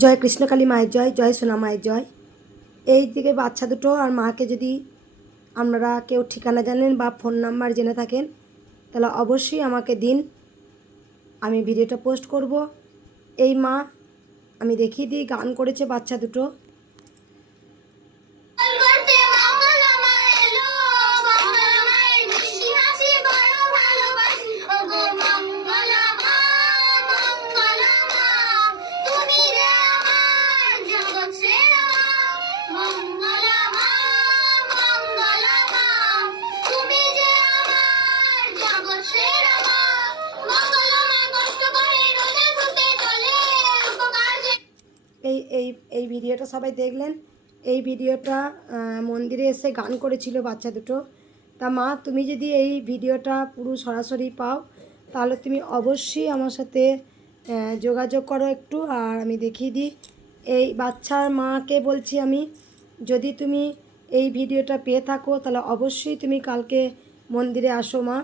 জয় কৃষ্ণকালী মায়ের জয় জয় সোনা মায়ের জয়। এই দিকে বাচ্চা দুটো আর মাকে যদি আপনারা কেউ ঠিকানা জানেন বা ফোন নাম্বার জেনে থাকেন, তাহলে অবশ্যই আমাকে দিন। আমি ভিডিওটা পোস্ট করব। এই মা, আমি দেখিয়ে দিই, গান করেছে বাচ্চা দুটো। ভিডিওটা সবাই দেখলেন। এই ভিডিওটা মন্দিরে এসে গান করেছিল বাচ্চা দুটো। তা মা, তুমি যদি এই ভিডিওটা পুরো সরাসরি পাও, তাহলে তুমি অবশ্যই আমার সাথে যোগাযোগ করো একটু। আর আমি দেখিয়ে দিই, এই বাচ্চার মাকে বলছি আমি, যদি তুমি এই ভিডিওটা পেয়ে থাকো, তাহলে অবশ্যই তুমি কালকে মন্দিরে আসো মা।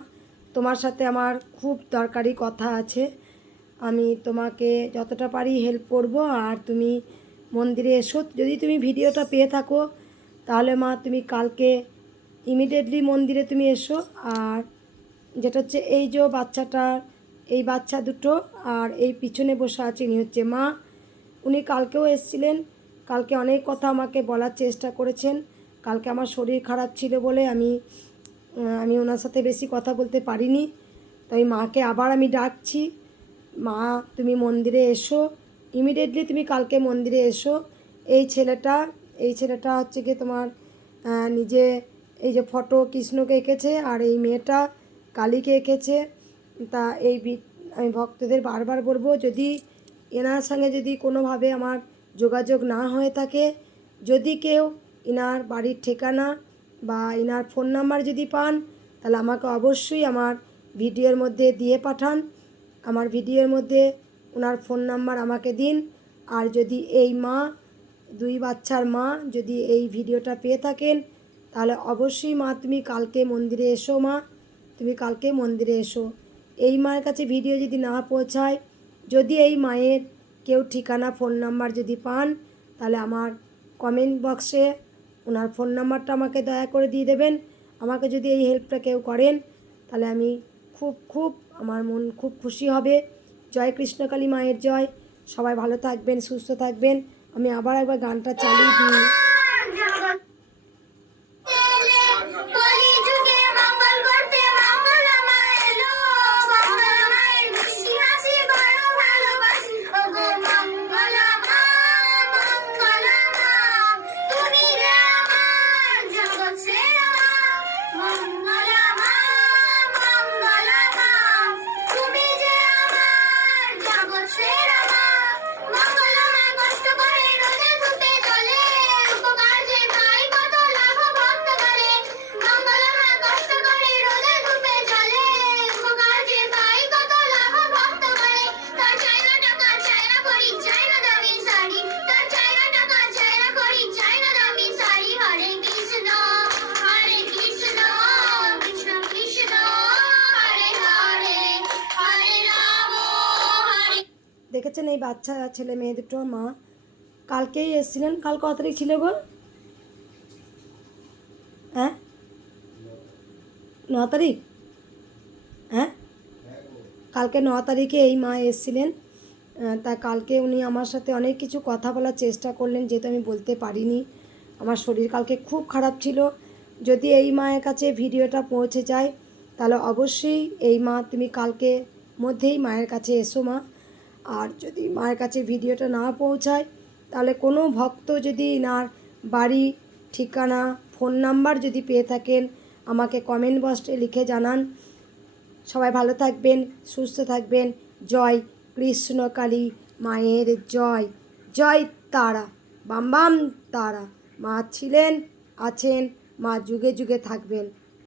তোমার সাথে আমার খুব দরকারি কথা আছে। আমি তোমাকে যতটা পারি হেল্প করব, আর তুমি মন্দিরে এসো। যদি তুমি ভিডিওটা পেয়ে থাকো, তাহলে মা তুমি কালকে ইমিডিয়েটলি মন্দিরে তুমি এসো। আর যেটা হচ্ছে এই যে বাচ্চাটার এই বাচ্চা দুটো আর এই পিছনে বসে আছে, ইনি হচ্ছে মা। উনি কালকেও এসেছিলেন, কালকে অনেক কথা আমাকে বলার চেষ্টা করেছেন। কালকে আমার শরীর খারাপ ছিল বলে আমি আমি ওনার সাথে বেশি কথা বলতে পারিনি। তাই মাকে আবার আমি ডাকছি, মা তুমি মন্দিরে এসো। ইমিডিয়েটলি তুমি কালকে মন্দিরে এসো। এই ছেলেটা এই ছেলেটা হচ্ছে কি তোমার নিজে এই যে ফটো কৃষ্ণকে এঁকেছে আর এই মেয়েটা কালীকে এঁকেছে। তা এই আমি ভক্তদের বারবার বলব, যদি এনার সঙ্গে যদি কোনোভাবে আমার যোগাযোগ না হয়ে থাকে, যদি কেউ ইনার বাড়ির ঠিকানা বা ইনার ফোন নাম্বার যদি পান, তাহলে আমাকে অবশ্যই আমার ভিডিওর মধ্যে দিয়ে পাঠান। আমার ভিডিওর মধ্যে ওনার ফোন নাম্বার আমাকে দিন। আর যদি এই মা, দুই বাচ্চার মা যদি এই ভিডিওটা পেয়ে থাকেন, তাহলে অবশ্যই মা, তুমি কালকে মন্দিরে এসো মা, তুমি কালকে মন্দিরে এসো। এই মায়ের কাছে ভিডিও যদি না পৌঁছায়, যদি এই মায়ের কেউ ঠিকানা, ফোন নাম্বার যদি পান, তাহলে আমার কমেন্ট বক্সে ওনার ফোন নাম্বারটা আমাকে দয়া করে দিয়ে দেবেন। আমাকে যদি এই হেল্পটা কেউ করেন, তাহলে আমি খুব খুব আমার মন খুব খুশি হবে। জয় কৃষ্ণকালী মায়ের জয়। সবাই ভালো থাকবেন, সুস্থ থাকবেন। আমি আবার একবার গানটা চালিয়ে দিই। দেখেছেন এই বাচ্চা ছেলে মেয়ে দুটো, মা? কালকেই এসেছিলেন? কাল কত তারিখ ছিল গো? হ্যাঁ? ন তারিখ? হ্যাঁ? কালকে ন তারিখে এই মা এসেছিলেন। তা কালকে উনি আমার সাথে অনেক কিছু কথা বলার চেষ্টা করলেন, যেহেতু আমি বলতে পারিনি। আমার শরীর কালকে খুব খারাপ ছিল। যদি এই মায়ের কাছে ভিডিওটা পৌঁছে যায়, তাহলে অবশ্যই এই মা, তুমি কালকে মধ্যেই মায়ের কাছে এসো মা। আর যদি মায়ের কাছে ভিডিওটা না পৌঁছায়, তাহলে কোনো ভক্ত যদি নার বাড়ি, ঠিকানা, ফোন নাম্বার যদি পেয়ে থাকেন, আমাকে কমেন্ট বক্সে লিখে জানান। সবাই ভালো থাকবেন, সুস্থ থাকবেন। জয় কৃষ্ণকালী মায়ের জয়। জয় তারা, বাম বাম তারা। মা ছিলেন, আছেন, মা যুগে যুগে থাকবেন।